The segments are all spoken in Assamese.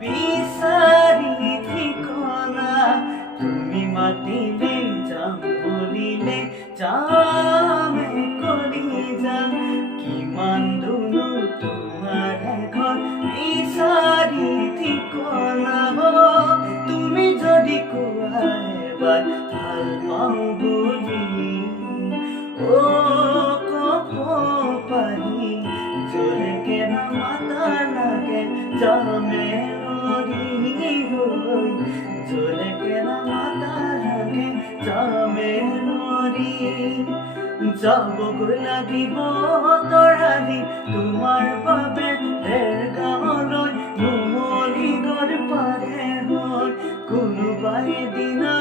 বিচাৰি ঠিকনা তুমি মাতিলে যাম বুলিলে যামে কৰি যাম কিমান দুনো তোমাৰ ঘৰ বিচাৰি ঠিকনা তুমি যদি কোৱা এবাৰ ভাল পাওঁ বুলি কব পাৰি জোৰেকে নামাতা লাগে যামে নৰি হৈ জোৰেকে নামাতা লাগে যামে নৰি যাবগৈ লাগিব তৰালি তোমাৰ বাবে দেৰগাঁৱলৈ নুমলীগড় পাৰে হৈ কোনোবাই এদিনা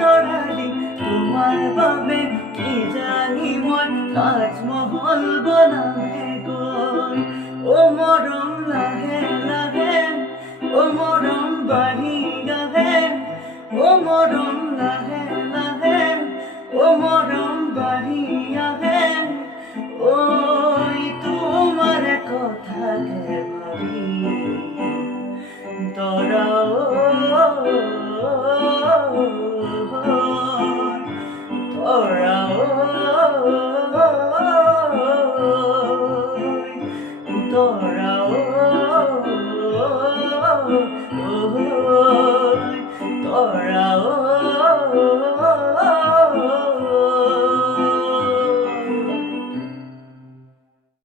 তৰালি তোমাৰ বাবে কি জানি মই তাজমহল বনামে গৈ মৰম লাহে লাহে মৰম বাঢ়ি আহে মৰম লাহে লাহে মৰম বাঢ়ি আহে তোমাৰ কথাকে ভাবি তৰা তৰা